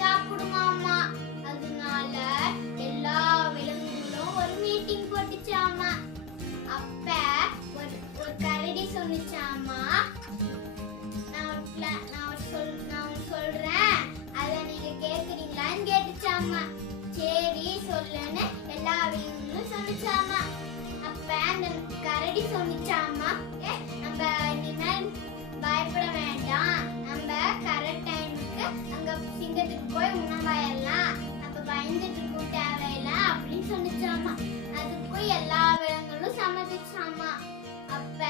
சாப்பிடுமாமா. அதனால எல்லா விலங்குகளும் ஒரு மீட்டிங் போட்டுச்சாமா. அப்ப ஒரு கரடி சொன்னிச்சாமா, நான் சொல்றேன், அத நீங்க கேக்குறீங்களான்னு கேட்டுச்சாமா. சரி சொல்லுன்னு எல்லா விலங்குகளும் சொன்னிச்சாமா. அப்ப அந்த கரடி சொன்னிச்சாமா, நம்ம இனிமேல் பயப்பட வேண்டாம், நம்ம கரெக்ட் டைமுக்கு அங்க சிங்கத்துக்கு போய் உணவாயிடலாம், அப்ப பயந்துட்டு இருக்க தேவையில்லை அப்படின்னு சொன்னிச்சாமா. அதுக்கு எல்லா விலங்குகளும் சம்மதிச்சாமா. அப்ப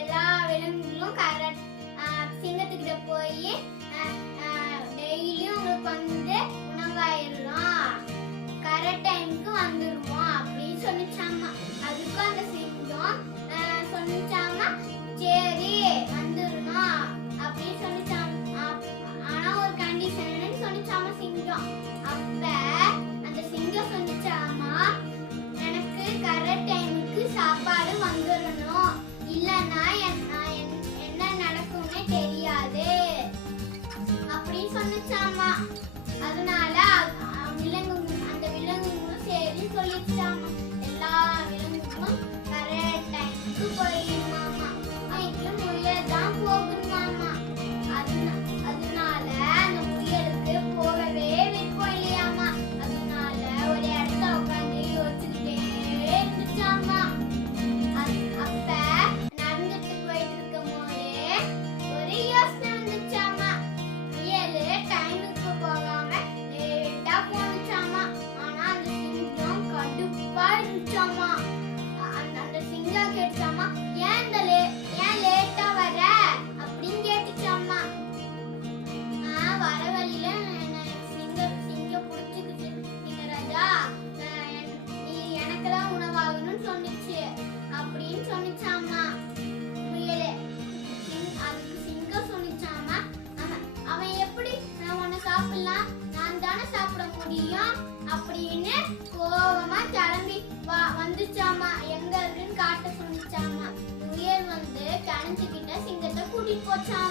எல்லா விலங்குகளும் கரெக்ட் சிங்கத்துக்கிட்ட போய் டெய்லியும் உங்களுக்கு வந்து உணவாயிடலாம், கரெக்ட் டைமுக்கு வந்துடுவோம் அப்படின்னு சொன்னிச்சாமா. அதுக்கும் அந்த சிங்கம் சொன்னிச்சாமா, சரி வந்துடணும் அப்படின்னு சொன்னிச்சாமா. ஆனா ஒரு கண்டிஷன் சொன்னிச்சாமா சிங்கம். அப்ப அந்த சிங்கம் சொன்னிச்சாமா, எனக்கு கரெக்ட் டைமுக்கு சாப்பாடு வந்துடணும், இல்லைன்னா என்ன நடக்கும்னே தெரியாது அப்படின்னு சொன்னிச்சாமா. அதனால அந்த விலங்குகளும் சரி சொல்லிச்சாமா. எல்லா விலங்குகளும் கரெக்ட் டைமுக்கு போயிடுமாமா. முயல்தான் போகணுமாமா. அதனால அந்த முயலுக்கு போகவே விருப்பம் இல்லையாமா. அதனால ஒரு இடத்துல உட்காந்து யோசிச்சுக்கிட்டே இருந்துச்சாமா. அப்ப நடந்துட்டு போயிட்டு இருக்கும் போதே ஒரு யோசனை வந்துச்சாமா. முயலு டைமுக்கு போகாம லேட்டா போனுச்சாமா. ஆனா அந்த சிங்கம் கடுப்பா இருந்துச்சாமா. அந்த சிங்கம் கேட்டுச்சாமா, ஏன் லேட்டா வர அப்படின்னு கேட்டுச்சாமா. வர வழியில சிங்கம் புடிச்சுக்கிட்டு ராஜா, நீ எனக்குதான் உணவாகணும்னு சொன்னிச்சு அப்படின்னு சொன்னிச்சாமா முயலே. அதுக்கு சிங்கம் சொன்னிச்சாமா, அவன் எப்படி உன்னை சாப்பிடலாம், நான் தானே சாப்பிட முடியும் அப்படின்னு கோவமா கிளம்பி வந்துச்சாமா. எங்க இருக்குன்னு காட்ட சொன்னிச்சாமா. முயல் வந்து கிணத்துக்கிட்ட சிங்கத்தை கூட்டிட்டு போச்சாமா.